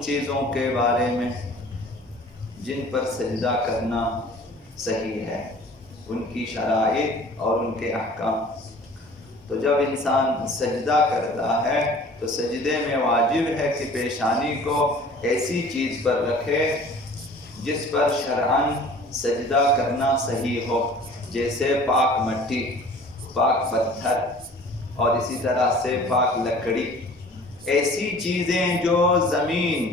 ان چیزوں کے بارے میں جن پر سجدہ کرنا صحیح ہے، ان کی شرائط اور ان کے احکام۔ تو جب انسان سجدہ کرتا ہے تو سجدے میں واجب ہے کہ پیشانی کو ایسی چیز پر رکھے جس پر شرعاً سجدہ کرنا صحیح ہو، جیسے پاک مٹی، پاک پتھر اور اسی طرح سے پاک لکڑی۔ ایسی چیزیں جو زمین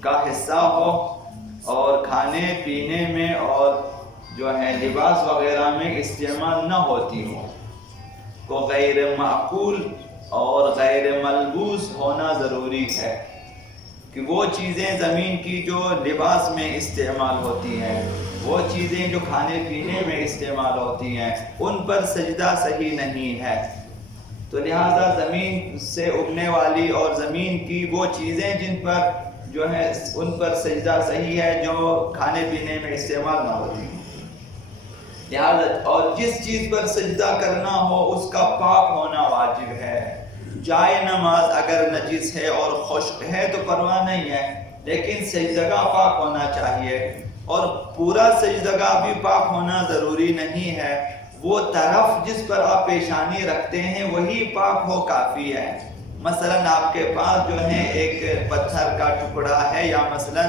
کا حصہ ہو اور کھانے پینے میں اور جو ہے لباس وغیرہ میں استعمال نہ ہوتی ہو، کو غیر معقول اور غیر ملبوس ہونا ضروری ہے کہ وہ چیزیں زمین کی جو لباس میں استعمال ہوتی ہیں، وہ چیزیں جو کھانے پینے میں استعمال ہوتی ہیں، ان پر سجدہ صحیح نہیں ہے۔ تو لہذا زمین سے اگنے والی اور زمین کی وہ چیزیں جن پر جو ہے ان پر سجدہ صحیح ہے جو کھانے پینے میں استعمال نہ ہوتی ہیں، لہذا اور جس چیز پر سجدہ کرنا ہو اس کا پاک ہونا واجب ہے۔ جائے نماز اگر نجس ہے اور خشک ہے تو پرواہ نہیں ہے، لیکن سجدگاہ پاک ہونا چاہیے، اور پورا سجدگاہ بھی پاک ہونا ضروری نہیں ہے، وہ طرف جس پر آپ پیشانی رکھتے ہیں وہی پاک ہو کافی ہے۔ مثلا آپ کے پاس جو ہے ایک پتھر کا ٹکڑا ہے، یا مثلا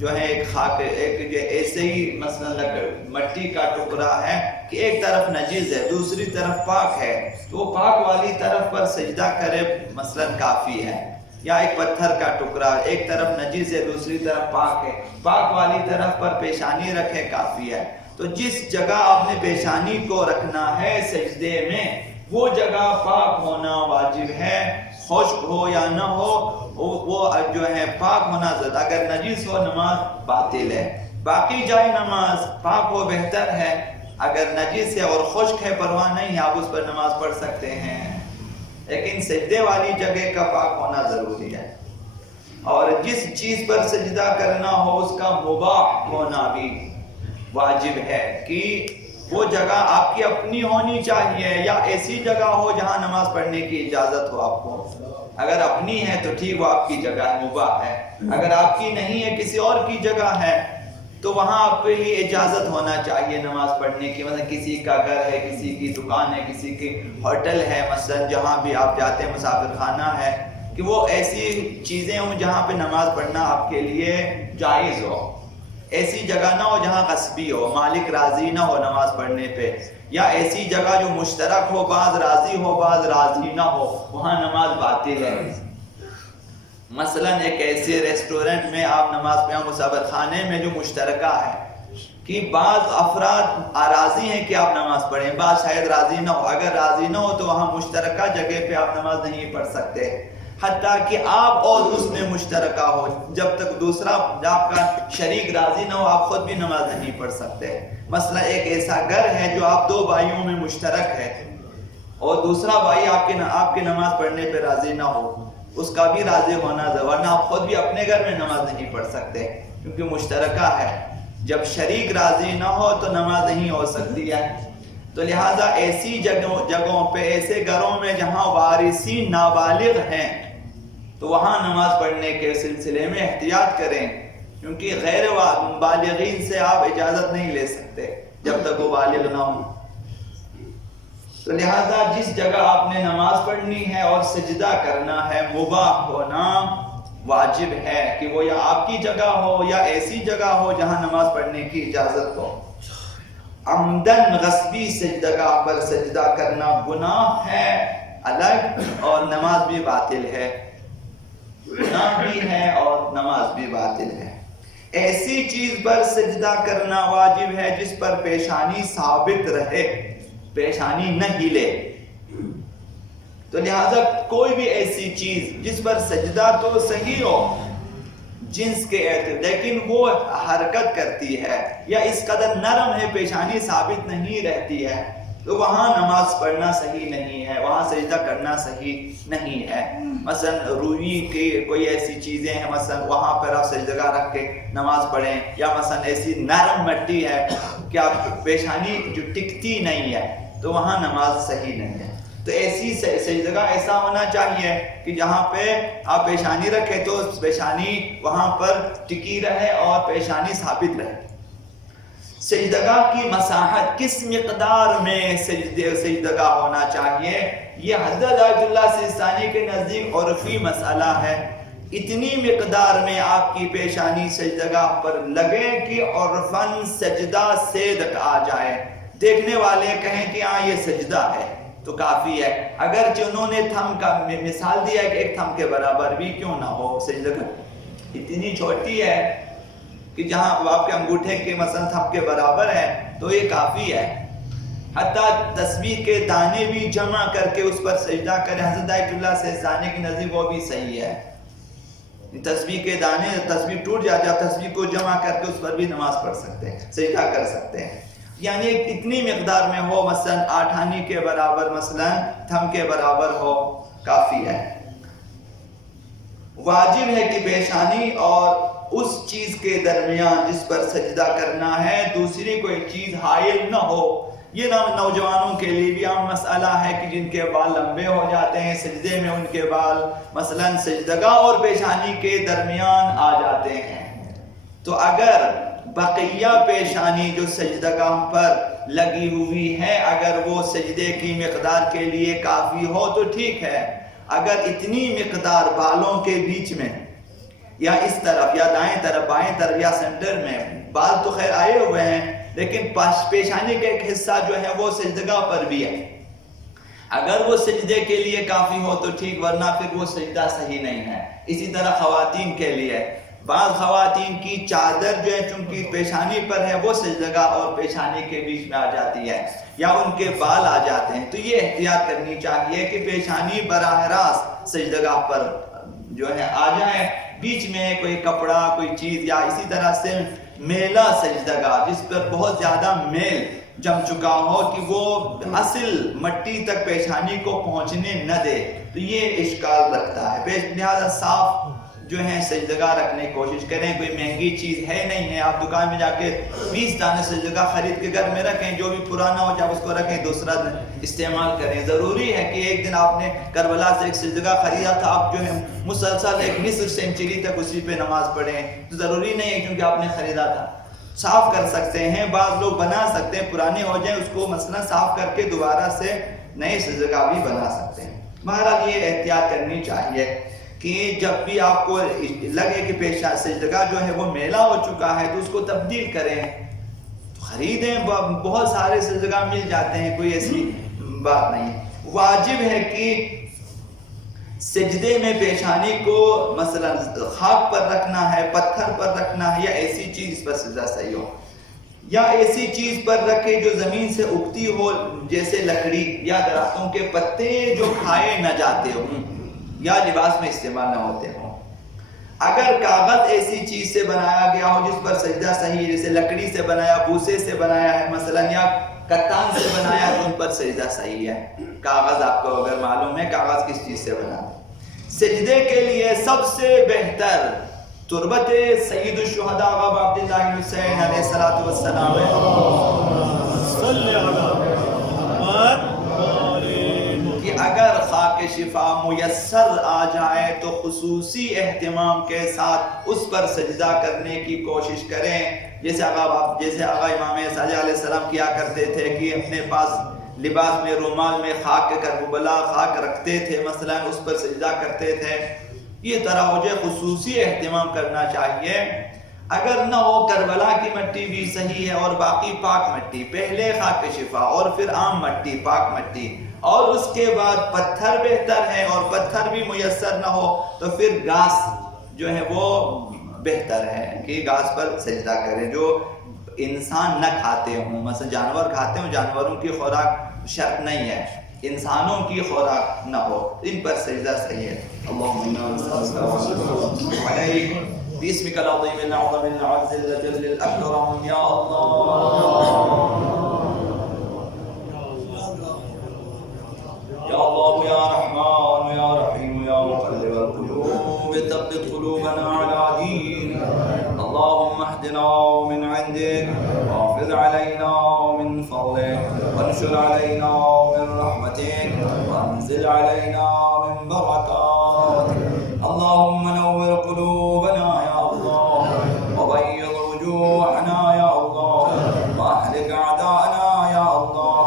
جو ہے ایک خاک ایک جو ایسے ہی مثلا مٹی کا ٹکڑا ہے کہ ایک طرف نجس ہے دوسری طرف پاک ہے، تو وہ پاک والی طرف پر سجدہ کرے مثلا کافی ہے۔ یا ایک پتھر کا ٹکڑا، ایک طرف نجس ہے دوسری طرف پاک ہے، پاک والی طرف پر پیشانی رکھے کافی ہے۔ تو جس جگہ آپ نے پیشانی کو رکھنا ہے سجدے میں، وہ جگہ پاک ہونا واجب ہے، خشک ہو یا نہ ہو وہ جو ہے پاک ہونا ضرور۔ اگر نجس ہو نماز باطل ہے، باقی جائے نماز پاک ہو بہتر ہے، اگر نجس ہے اور خشک ہے پرواہ نہیں ہے، آپ اس پر نماز پڑھ سکتے ہیں، لیکن سجدے والی جگہ کا پاک ہونا ضروری ہے۔ اور جس چیز پر سجدہ کرنا ہو اس کا مباح ہونا بھی واجب ہے کہ وہ جگہ آپ کی اپنی ہونی چاہیے، یا ایسی جگہ ہو جہاں نماز پڑھنے کی اجازت ہو آپ کو۔ اگر اپنی ہے تو ٹھیک، وہ آپ کی جگہ ہے، مباح ہے۔ اگر آپ کی نہیں ہے، کسی اور کی جگہ ہے، تو وہاں آپ کے لیے اجازت ہونا چاہیے نماز پڑھنے کی۔ مثلا کسی کا گھر ہے، کسی کی دکان ہے، کسی کی ہوٹل ہے، مثلا جہاں بھی آپ جاتے ہیں مسافر خانہ ہے، کہ وہ ایسی چیزیں ہوں جہاں پہ نماز پڑھنا آپ کے لیے جائز ہو۔ ایسی جگہ نہ ہو جہاں غصبی ہو، مالک راضی نہ ہو نماز پڑھنے پہ، یا ایسی جگہ جو مشترک ہو، بعض راضی ہو بعض راضی نہ ہو، وہاں نماز باطل ہے۔ مثلا ایک ایسے ریسٹورنٹ میں آپ نماز پڑھیں، مسافر خانے میں جو مشترکہ ہے کہ بعض افراد راضی ہیں کہ آپ نماز پڑھیں، بعض شاید راضی نہ ہو، اگر راضی نہ ہو تو وہاں مشترکہ جگہ پہ آپ نماز نہیں پڑھ سکتے، حتیٰ کہ آپ اور اس میں مشترکہ ہو، جب تک دوسرا آپ کا شریک راضی نہ ہو آپ خود بھی نماز نہیں پڑھ سکتے۔ مثلا ایک ایسا گھر ہے جو آپ دو بھائیوں میں مشترک ہے، اور دوسرا بھائی آپ کے نماز پڑھنے پہ راضی نہ ہو، اس کا بھی راضی ہونا ضروری، ورنہ آپ خود بھی اپنے گھر میں نماز نہیں پڑھ سکتے کیونکہ مشترکہ ہے۔ جب شریک راضی نہ ہو تو نماز نہیں ہو سکتی ہے۔ تو لہٰذا ایسی جگہوں پہ، ایسے گھروں میں جہاں وارثین نابالغ ہیں، تو وہاں نماز پڑھنے کے سلسلے میں احتیاط کریں، کیونکہ غیر بالغین سے آپ اجازت نہیں لے سکتے جب تک وہ بالغ نہ ہوں۔ تو لہذا جس جگہ آپ نے نماز پڑھنی ہے اور سجدہ کرنا ہے، مباح ہونا واجب ہے کہ وہ یا آپ کی جگہ ہو یا ایسی جگہ ہو جہاں نماز پڑھنے کی اجازت ہو۔ عمدن غصبی سجدگاہ پر سجدہ کرنا گناہ ہے الگ، اور نماز بھی باطل ہے، گناہ بھی ہے اور نماز بھی باطل ہے۔ ایسی چیز پر سجدہ کرنا واجب ہے جس پر پیشانی ثابت رہے، پیشانی نہ ہلے۔ تو لہذا کوئی بھی ایسی چیز جس پر سجدہ تو صحیح ہو جنس کے اعتبار، لیکن وہ حرکت کرتی ہے یا اس قدر نرم ہے پیشانی ثابت نہیں رہتی ہے، تو وہاں نماز پڑھنا صحیح نہیں ہے، وہاں سجدہ کرنا صحیح نہیں ہے۔ مثلا روئی کی کوئی ایسی چیزیں ہیں، مثلا وہاں پر آپ سجدہ رکھ کے نماز پڑھیں، یا مثلا ایسی نرم مٹی ہے کہ آپ پیشانی جو ٹکتی نہیں ہے، تو وہاں نماز صحیح نہیں ہے۔ تو ایسی سجدگاہ ایسا ہونا چاہیے کہ جہاں پہ آپ پیشانی رکھیں تو پیشانی وہاں پر ٹکی رہے اور پیشانی ثابت رہے۔ سجدگاہ کی مساحت کس مقدار میں سجدگاہ ہونا چاہیے، یہ حضرت آیت اللہ سیستانی کے نزدیک عرفی مسئلہ ہے۔ اتنی مقدار میں آپ کی پیشانی سجدگاہ پر لگے کہ عرفاً سجدہ سے آ جائے، دیکھنے والے کہیں کہ ہاں یہ سجدہ ہے تو کافی ہے۔ اگرچہ انہوں نے تھم کا مثال دیا ہے کہ ایک تھم کے برابر بھی کیوں نہ ہو، سجدگاہ اتنی چھوٹی ہے کہ جہاں آپ کے انگوٹھے کے مثلا تھم کے برابر ہے تو یہ کافی ہے۔ حتیٰ تسبیح کے دانے بھی جمع کر کے اس پر سجدہ کریں، حضرت آیت اللہ سیستانی کی نزدیک وہ بھی صحیح ہے۔ تسبیح کے دانے، تسبیح ٹوٹ جاتے ہیں، تسبیح کو جمع کر کے اس پر بھی نماز پڑھ سکتے ہیں، سجدہ کر سکتے ہیں۔ یعنی اتنی مقدار میں ہو، مثلا 8 آنے کے برابر، مثلا تھم کے برابر ہو، کافی ہے۔ واجب ہے کہ پیشانی اور اس چیز کے درمیان جس پر سجدہ کرنا ہے دوسری کوئی چیز حائل نہ ہو۔ یہ نوجوانوں کے لیے بھی عام مسئلہ ہے کہ جن کے بال لمبے ہو جاتے ہیں، سجدے میں ان کے بال مثلا سجدگاہ اور پیشانی کے درمیان آ جاتے ہیں، تو اگر بقیہ پیشانی جو سجدگاہ پر لگی ہوئی ہے اگر وہ سجدے کی مقدار کے لیے کافی ہو تو ٹھیک ہے۔ اگر اتنی مقدار بالوں کے بیچ میں یا اس طرف یا دائیں طرف بائیں طرف یا سینٹر میں، بال تو خیر آئے ہوئے ہیں لیکن پیشانی کا ایک حصہ جو ہے وہ سجدگاہ پر بھی ہے، اگر وہ سجدے کے لیے کافی ہو تو ٹھیک، ورنہ پھر وہ سجدہ صحیح نہیں ہے۔ اسی طرح خواتین کے لیے، بعض خواتین کی چادر جو ہے چونکہ پیشانی پر ہے وہ سجدگاہ اور پیشانی کے بیچ میں آ جاتی ہے، یا ان کے بال آ جاتے ہیں، تو یہ احتیاط کرنی چاہیے کہ پیشانی براہ راست سجدگاہ پر جو ہے آ جائے، بیچ میں کوئی کپڑا کوئی چیز، یا اسی طرح سے میلا سجدگاہ جس پر بہت زیادہ میل جم چکا ہو کہ وہ اصل مٹی تک پیشانی کو پہنچنے نہ دے، تو یہ اشکال رکھتا ہے۔ لہذا صاف جو ہے سجدگاہ رکھنے کی کوشش کریں۔ کوئی مہنگی چیز ہے نہیں ہے، آپ دکان میں جا کے 20 دانے سجدگاہ خرید کے گھر میں رکھیں، جو بھی پرانا ہو جب اس کو رکھیں دوسرا استعمال کریں۔ ضروری ہے کہ ایک دن آپ نے کربلا سے ایک سجدگاہ خریدا تھا، آپ جو ہے مسلسل ایک نصف سینچری تک اسی پہ نماز پڑھیں، تو ضروری نہیں ہے کیونکہ آپ نے خریدا تھا۔ صاف کر سکتے ہیں، بعض لوگ بنا سکتے ہیں، پرانے ہو جائیں اس کو مثلا صاف کر کے دوبارہ سے نئے سجدگاہ بھی بنا سکتے ہیں۔ بہرحال یہ احتیاط کرنی چاہیے کہ جب بھی آپ کو لگے کہ سجدگاہ جو ہے وہ میلا ہو چکا ہے تو اس کو تبدیل کریں، خریدیں، بہت سارے سجدگاہ مل جاتے ہیں، کوئی ایسی بات نہیں۔ واجب ہے کہ سجدے میں پیشانی کو مثلا خاک پر رکھنا ہے، پتھر پر رکھنا ہے، یا ایسی چیز پر سجدہ صحیح ہو، یا ایسی چیز پر رکھے جو زمین سے اگتی ہو جیسے لکڑی یا درختوں کے پتے جو کھائے نہ جاتے ہوں یا لباس میں استعمال نہ ہوتے ہوں۔ اگر کاغذ ایسی چیز سے بنایا گیا ہو جس پر سجدہ صحیح ہے، جیسے لکڑی سے بنایا، بھوسے سے بنایا ہے مثلا، یا کتان سے بنایا ہے، تو ان پر سجدہ صحیح ہے۔ کاغذ آپ کو اگر معلوم ہے کاغذ کس چیز سے بنا ہے۔ سجدے کے لیے سب سے بہتر تربت سید الشہداء ابو عبداللہ حسین علیہ السلام ہے کہ اگر خاک شفا میسر آ جائے تو خصوصی اہتمام کے ساتھ اس پر سجدہ کرنے کی کوشش کریں، جیسے آقا امام صادق علیہ السلام کیا کرتے تھے کہ اپنے پاس لباس میں رومال میں خاک کربلا خاک رکھتے تھے، مثلا اس پر سجدہ کرتے تھے۔ یہ طرح ہو جائے، خصوصی اہتمام کرنا چاہیے۔ اگر نہ ہو کربلا کی مٹی بھی صحیح ہے اور باقی پاک مٹی، پہلے خاک شفا اور پھر عام مٹی پاک مٹی، اور اس کے بعد پتھر بہتر ہے، اور پتھر بھی میسر نہ ہو تو پھر گھاس جو ہے وہ بہتر ہے کہ گھاس پر سجدہ کریں جو انسان نہ کھاتے ہوں، مثلا جانور کھاتے ہوں، جانوروں کی خوراک شرط نہیں ہے، انسانوں کی خوراک نہ ہو، ان پر سجدہ صحیح ہے۔ اللہم باسمک العظیم الاعظم العز الجل الاکرم یا اللہ یا رحمان یا رحیم یا مقلب القلوب ثبت قلوبنا على دینک اللهم اهدنا من عندك واغفر علينا من فضلك وانشر علينا من رحمتك وأنزل علينا من بركاتك. اللهم نور قلوبنا يا الله، وبيض وجوهنا يا الله، وأهلك أعداءنا يا الله،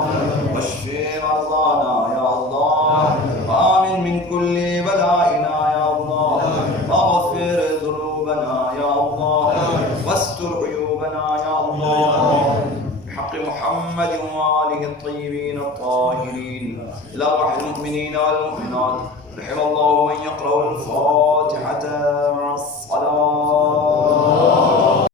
واشف مرضانا يا الله، وآمن من كل بلائنا يا الله، واغفر ذنوبنا يا الله، واستر عيوبنا يا الله، بحق محمد وآله الطيبين الطاهرين. إلى روح المؤمنين والمؤمنات، رحم الله من يقرأ الفاتحة